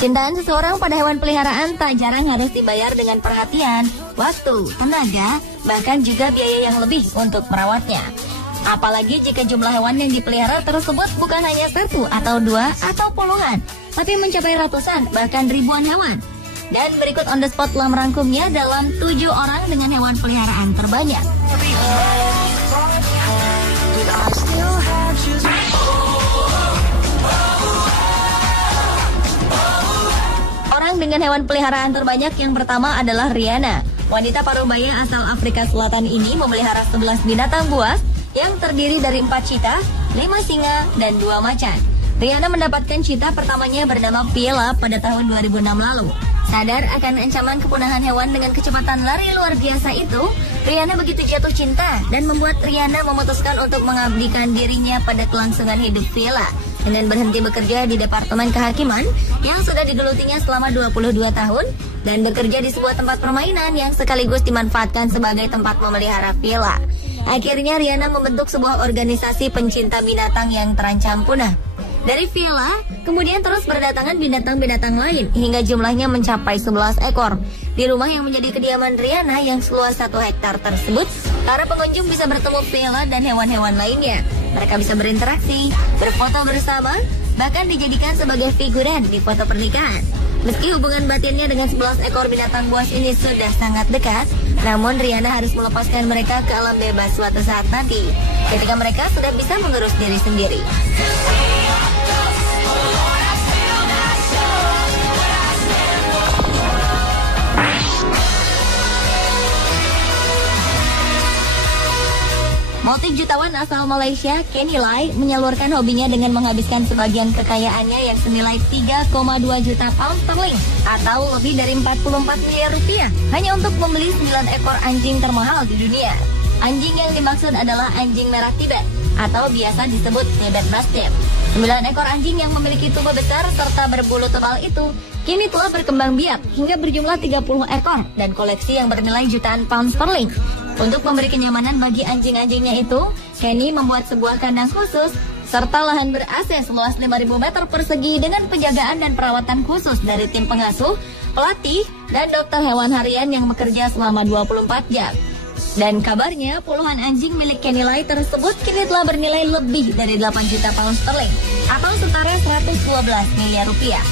Kecintaan seseorang pada hewan peliharaan tak jarang harus dibayar dengan perhatian, waktu, tenaga, bahkan juga biaya yang lebih untuk merawatnya. Apalagi jika jumlah hewan yang dipelihara tersebut bukan hanya satu atau dua atau puluhan, tapi mencapai ratusan bahkan ribuan hewan. Dan berikut on the spot telah merangkumnya dalam 7 orang dengan hewan peliharaan terbanyak. Orang dengan hewan peliharaan terbanyak yang pertama adalah Rihanna. Wanita parubaya asal Afrika Selatan ini memelihara 11 binatang buas yang terdiri dari 4 cheetah, 5 singa, dan 2 macan. Rihanna mendapatkan cheetah pertamanya bernama Piela pada tahun 2006 lalu. Sadar akan ancaman kepunahan hewan dengan kecepatan lari luar biasa itu, Rihanna begitu jatuh cinta dan membuat Rihanna memutuskan untuk mengabdikan dirinya pada kelangsungan hidup Piela dengan berhenti bekerja di Departemen Kehakiman yang sudah digelutinya selama 22 tahun dan bekerja di sebuah tempat permainan yang sekaligus dimanfaatkan sebagai tempat memelihara Piela. Akhirnya Rihanna membentuk sebuah organisasi pencinta binatang yang terancam punah. Dari Piela, kemudian terus berdatangan binatang-binatang lain hingga jumlahnya mencapai 11 ekor. Di rumah yang menjadi kediaman Rihanna yang seluas 1 hektar tersebut, para pengunjung bisa bertemu Piela dan hewan-hewan lainnya. Mereka bisa berinteraksi, berfoto bersama, bahkan dijadikan sebagai figuran di foto pernikahan. Meski hubungan batinnya dengan 11 ekor binatang buas ini sudah sangat dekat, namun Rihanna harus melepaskan mereka ke alam bebas suatu saat nanti, ketika mereka sudah bisa mengurus diri sendiri. Multi-jutawan asal Malaysia, Kenny Lai, menyalurkan hobinya dengan menghabiskan sebagian kekayaannya yang senilai 3,2 juta pound sterling atau lebih dari 44 miliar rupiah hanya untuk membeli 9 ekor anjing termahal di dunia. Anjing yang dimaksud adalah anjing merah Tibet atau biasa disebut Tibet Mastiff. 9 ekor anjing yang memiliki tubuh besar serta berbulu tebal itu kini telah berkembang biak hingga berjumlah 30 ekor dan koleksi yang bernilai jutaan pound sterling. Untuk memberi kenyamanan bagi anjing-anjingnya itu, Kenny membuat sebuah kandang khusus serta lahan ber-AC seluas 5.000 meter persegi dengan penjagaan dan perawatan khusus dari tim pengasuh, pelatih, dan dokter hewan harian yang bekerja selama 24 jam. Dan kabarnya puluhan anjing milik Kenny Lai tersebut kini telah bernilai lebih dari 8 juta pound sterling atau setara 112 miliar rupiah.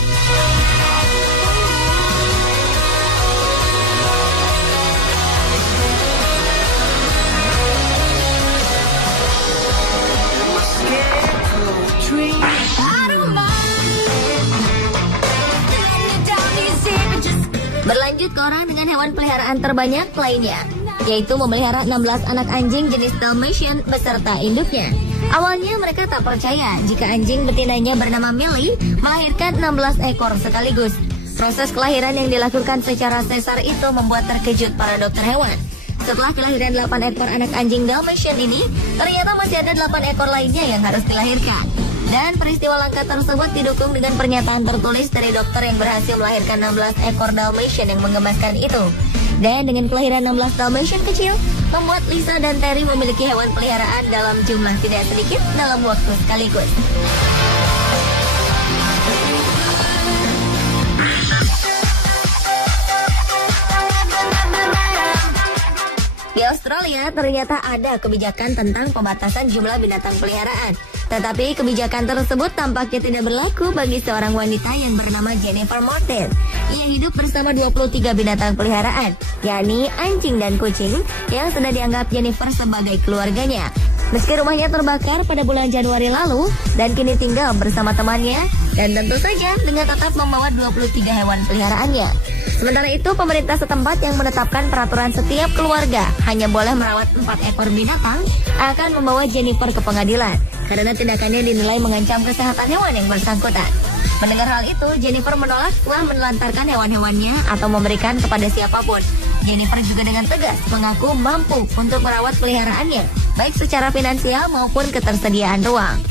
Berlanjut ke orang dengan hewan peliharaan terbanyak lainnya, yaitu memelihara 16 anak anjing jenis Dalmatian beserta induknya. Awalnya mereka tak percaya jika anjing betinanya bernama Millie melahirkan 16 ekor sekaligus. Proses kelahiran yang dilakukan secara sesar itu membuat terkejut para dokter hewan. Setelah kelahiran 8 ekor anak anjing Dalmatian ini, ternyata masih ada 8 ekor lainnya yang harus dilahirkan. Dan peristiwa langka tersebut didukung dengan pernyataan tertulis dari dokter yang berhasil melahirkan 16 ekor Dalmatian yang menggemaskan itu. Dan dengan kelahiran 16 Dalmatian kecil, membuat Lisa dan Terry memiliki hewan peliharaan dalam jumlah tidak sedikit dalam waktu sekaligus. Di Australia ternyata ada kebijakan tentang pembatasan jumlah binatang peliharaan. Tetapi kebijakan tersebut tampaknya tidak berlaku bagi seorang wanita yang bernama Jennifer Morton. Ia hidup bersama 23 binatang peliharaan, yakni anjing dan kucing, yang sudah dianggap Jennifer sebagai keluarganya. Meski rumahnya terbakar pada bulan Januari lalu dan kini tinggal bersama temannya, dan tentu saja dengan tetap membawa 23 hewan peliharaannya. Sementara itu, pemerintah setempat yang menetapkan peraturan setiap keluarga hanya boleh merawat 4 ekor binatang akan membawa Jennifer ke pengadilan karena tindakannya dinilai mengancam kesehatan hewan yang bersangkutan. Mendengar hal itu, Jennifer menolak setelah menelantarkan hewan-hewannya atau memberikan kepada siapapun. Jennifer juga dengan tegas mengaku mampu untuk merawat peliharaannya, baik secara finansial maupun ketersediaan ruang.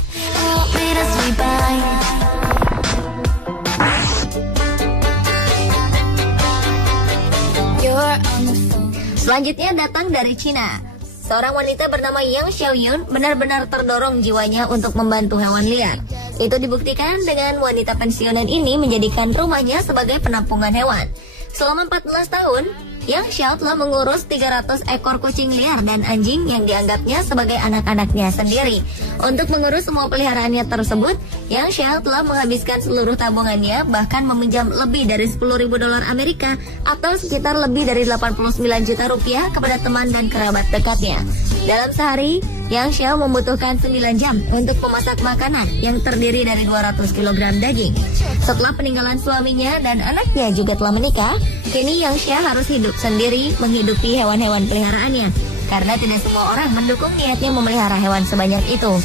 Selanjutnya datang dari Cina. Seorang wanita bernama Yang Xiaoyun benar-benar terdorong jiwanya untuk membantu hewan liar. Itu dibuktikan dengan wanita pensiunan ini menjadikan rumahnya sebagai penampungan hewan. Selama 14 tahun, Yang Xiao telah mengurus 300 ekor kucing liar dan anjing yang dianggapnya sebagai anak-anaknya sendiri. Untuk mengurus semua peliharaannya tersebut, Yang Xiao telah menghabiskan seluruh tabungannya, bahkan meminjam lebih dari 10.000 dolar Amerika atau sekitar lebih dari 89 juta rupiah kepada teman dan kerabat dekatnya. Dalam sehari, Yang Xiao membutuhkan 9 jam untuk memasak makanan yang terdiri dari 200 kg daging. Setelah peninggalan suaminya dan anaknya juga telah menikah, kini Yang Xiao harus hidup sendiri menghidupi hewan-hewan peliharaannya, karena tidak semua orang mendukung niatnya memelihara hewan sebanyak itu.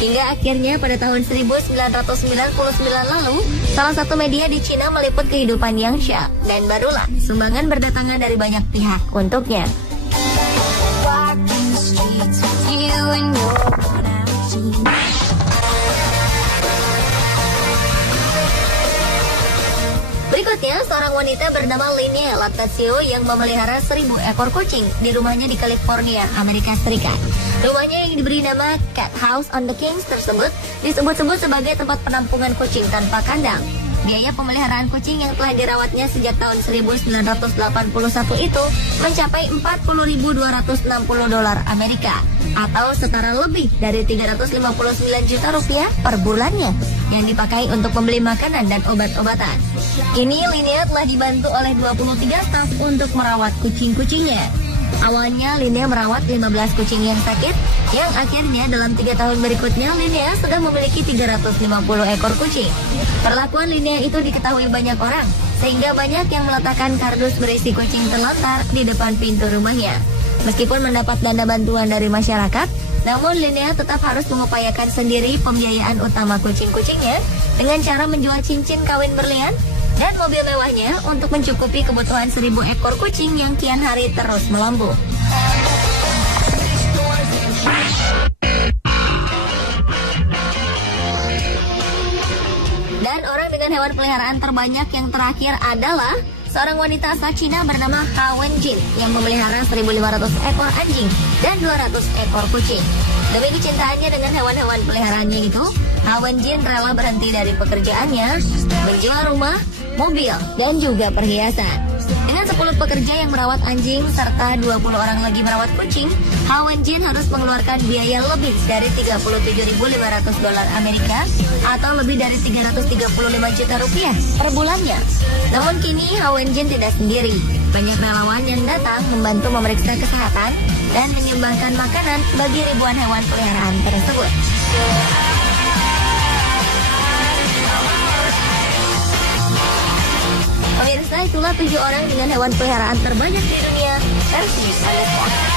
Hingga akhirnya pada tahun 1999 lalu, salah satu media di Cina meliput kehidupan Yang Xiao, dan barulah sumbangan berdatangan dari banyak pihak untuknya. Berikutnya, seorang wanita bernama Linnea Lattasio yang memelihara 1.000 ekor kucing di rumahnya di California, Amerika Serikat. Rumahnya yang diberi nama Cat House on the Kings tersebut disebut-sebut sebagai tempat penampungan kucing tanpa kandang. Biaya pemeliharaan kucing yang telah dirawatnya sejak tahun 1981 itu mencapai 40.260 dolar Amerika atau setara lebih dari 359 juta rupiah per bulannya yang dipakai untuk membeli makanan dan obat-obatan. Kini Linnea telah dibantu oleh 23 staf untuk merawat kucing-kucingnya. Awalnya Linnea merawat 15 kucing yang sakit, yang akhirnya dalam 3 tahun berikutnya Linnea sudah memiliki 350 ekor kucing. Perlakuan Linnea itu diketahui banyak orang, sehingga banyak yang meletakkan kardus berisi kucing terlantar di depan pintu rumahnya. Meskipun mendapat dana bantuan dari masyarakat, namun Linnea tetap harus mengupayakan sendiri pembiayaan utama kucing-kucingnya dengan cara menjual cincin kawin berlian dan mobil mewahnya untuk mencukupi kebutuhan 1.000 ekor kucing yang kian hari terus melambung. Dan orang dengan hewan peliharaan terbanyak yang terakhir adalah seorang wanita asal Cina bernama Ha Wenjin yang memelihara 1.500 ekor anjing dan 200 ekor kucing. Demi kecintaannya dengan hewan-hewan peliharaannya itu, Ha Wenjin rela berhenti dari pekerjaannya, menjual rumah, mobil, dan juga perhiasan. Dengan 10 pekerja yang merawat anjing serta 20 orang lagi merawat kucing, Ha Wenjin harus mengeluarkan biaya lebih dari 37.500 dolar Amerika atau lebih dari 335 juta rupiah per bulannya. Namun kini Ha Wenjin tidak sendiri. Banyak relawan yang datang membantu memeriksa kesehatan dan menyumbangkan makanan bagi ribuan hewan peliharaan tersebut. Pemirsa, itulah 7 orang dengan hewan peliharaan terbanyak di dunia versi Anda.